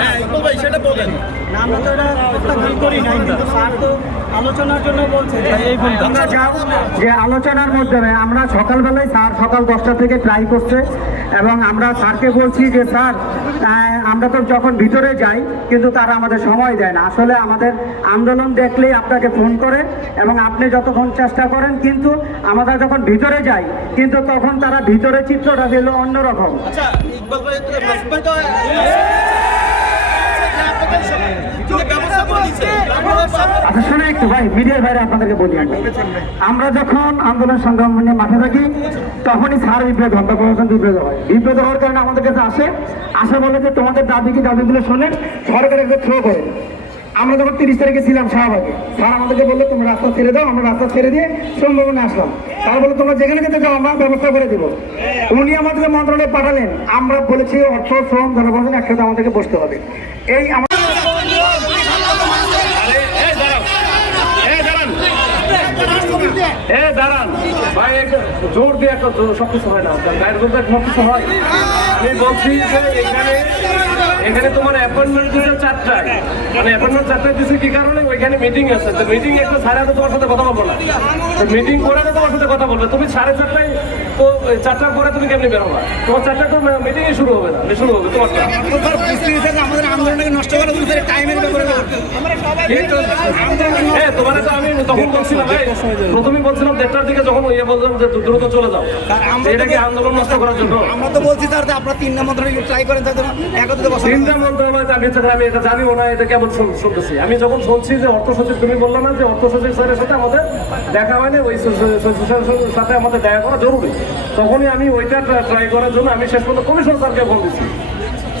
হ্যাঁ ইকবাল ভাই সেটা বলেন। আমরা তো এটা প্রত্যাখ্যান করি নাই কিন্তু স্যার তো আলোচনার জন্য বলছে যে আলোচনার মাধ্যমে আমরা সকালবেলায় স্যার সকাল দশটা থেকে ট্রাই করছে এবং আমরা স্যারকে বলছি যে স্যার আমরা তো যখন ভিতরে যাই কিন্তু তারা আমাদের সময় দেয় না। আসলে আমাদের আন্দোলন দেখলেই আপনাকে ফোন করে এবং আপনি যতক্ষণ চেষ্টা করেন কিন্তু আমরা যখন ভিতরে যাই কিন্তু তখন তারা ভিতরে চিত্রটা দিল অন্যরকম। তো তো দিচ্ছে আচ্ছা শুনে একটু, ভাই, মিডিয়ার বলি আমি আমরা যখন আন্দোলন সংগ্রাম নিয়ে মাঠে থাকি, তখনই স্যার বিপ্লব ঘণ্টা প্রশাসন বিপ্লব হয়। বিপ্লব হওয়ার কারণে আমাদের কাছে আসে আসে বলে যে তোমাদের দাবি কি দাবিগুলো শোনেন, সরকারের থ্রো করে আমরা যখন তিরিশ তারিখে ছিলাম শাহবাগে, স্যার আমাদেরকে বলল, তোমরা রাস্তা ছেড়ে দাও, আমরা রাস্তা ছেড়ে দিয়ে সম্ভাবনা আসলাম। তার বলে তোমরা যেখানে যেতে চাও, আমরা ব্যবস্থা করে দেবো। উনি আমাদেরকে মন্ত্রণালয়ে পাঠালেন, আমরা বলেছি অর্থ, শ্রম জনগণের একসাথে আমাদেরকে বসতে হবে। এই আমার এ দাঁড়ান। ভাই জোর দিয়ে একটা সব কিছু হয় না। গায়ের জোর দিয়ে সব কিছু হয়। আমি বলছি এখানে এখানে তোমার অ্যাপয়েন্টমেন্ট দিচ্ছে চারটায়। মানে অ্যাপয়েন্টমেন্ট চারটায় দিচ্ছে কি কারণে? ওইখানে মিটিং আছে। তো মিটিং একটু সাড়ে আটটা তোমার সাথে কথা বলব না। তো মিটিং করে তোমার সাথে কথা বলবে। তুমি সাড়ে চারটায় তো চারটার পরে তুমি কেমনি বেরোবা? তোমার চারটায় তো মিটিংই শুরু হবে না শুরু হবে তোমারটা আমাদের আন্দোলনটাকে নষ্ট করে দিচ্ছে টাইমের ব্যাপারে হ্যাঁ তোমার তো আমি তখন বলছিলাম এই, প্রথমেই বলছিলাম দেড়টার দিকে যখন ইয়ে বললাম যে দ্রুত চলে যাও। এটা কি আন্দোলন নষ্ট করার জন্য? আমরা তো বলছি স্যার যে আপনারা তিন নম্বর ধরে ট্রাই করেন জন্য একত্রিত বসা চিন্তা মন্ত্রণালয় আমি হচ্ছে আমি এটা জানিও না এটা কেমন শুনতেছি। আমি যখন শুনছি যে অর্থ সচিব তুমি বললাম না যে অর্থ সচিব স্যারের সাথে আমাদের দেখা হয়নি ওই সচিব স্যারের সাথে আমাদের দেখা করা জরুরি। তখনই আমি ওইটা ট্রাই করার জন্য আমি শেষ পর্যন্ত কমিশন স্যারকে ফোন দিচ্ছি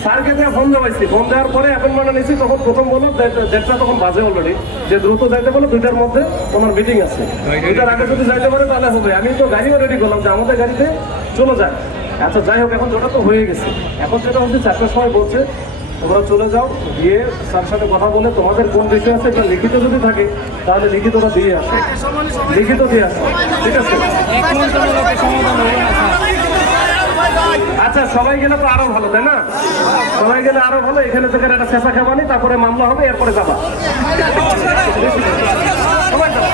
স্যারকে দিয়ে ফোন দেওয়াইছি ফোন দেওয়ার পরে অ্যাপয়েন্টমেন্ট নিয়েছি তখন প্রথম বলল দেড়- দেড়টা তখন বাজে অলরেডি যে দ্রুত যাইতে বলে দুইটার মধ্যে ওনার মিটিং আছে। দুইটার আগে যদি যাইতে পারে তাহলে হবে। আমি তো গাড়িও রেডি করলাম যে আমাদের গাড়িতে চলে যায়। আচ্ছা যাই হোক এখন ওটা তো হয়ে গেছে। এখন যেটা হচ্ছে চারটার সময় বলছে তোমরা চলে যাও গিয়ে স্যার সাথে কথা বলে তোমাদের কোন বিষয় আছে এটা লিখিত যদি থাকে তাহলে লিখিতটা দিয়ে আসো। লিখিত দিয়ে আসো ঠিক আছে? আচ্ছা সবাই গেলে তো আরও ভালো তাই না? সবাই গেলে আরও ভালো এখানে থেকে একটা শেষা খাবানি তারপরে মামলা হবে এরপরে যাবা। সবাই যাবা?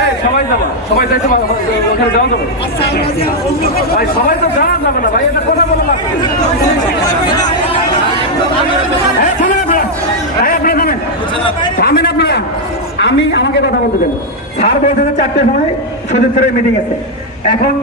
এই, সবাই সবাই যাইতে ওখানে যাওয়া ভাই সবাই তো যাওয়া যাবে না ভাই এটা কথা বলা লাগবে হ্যাঁ, থামেন আপনারা। হ্যাঁ, আপনারা থামেন। থামেন আপনারা। আমি আমাকে কথা বলতে দেন। স্যার যে চারটের সময় সুযোগ মিটিং আছে। এখন